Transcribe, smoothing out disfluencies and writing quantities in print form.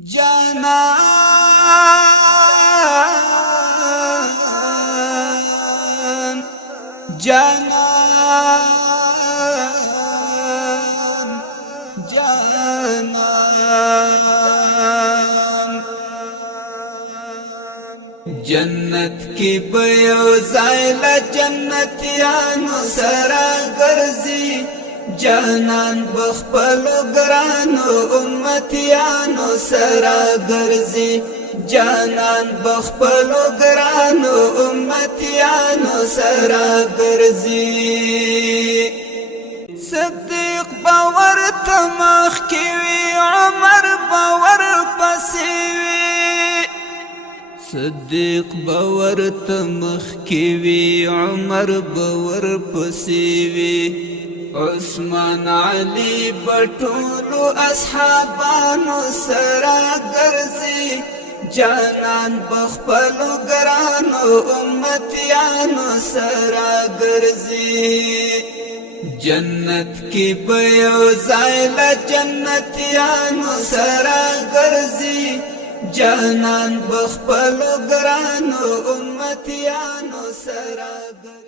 جانان جانان جانان جنت کی بیو زائل جنتیانو سرا گرزی جانان بخپلو گرانو امتیانو سرا گرزی جانان بخپلو گرانو امتیانو سرا گرزی صدیق باور تمخ کیوی عمر باور پسیوی صدیق باور تمخ کیوی عمر باور پسیوی عثمان علی بطولو اصحابانو سرا گرزی جانان بخپلو گرانو امتیانو سرا گرزی جنت کی بیو زائل جنتیانو سرا گرزی جانان بخپلو گرانو امتیانو سرا گرزی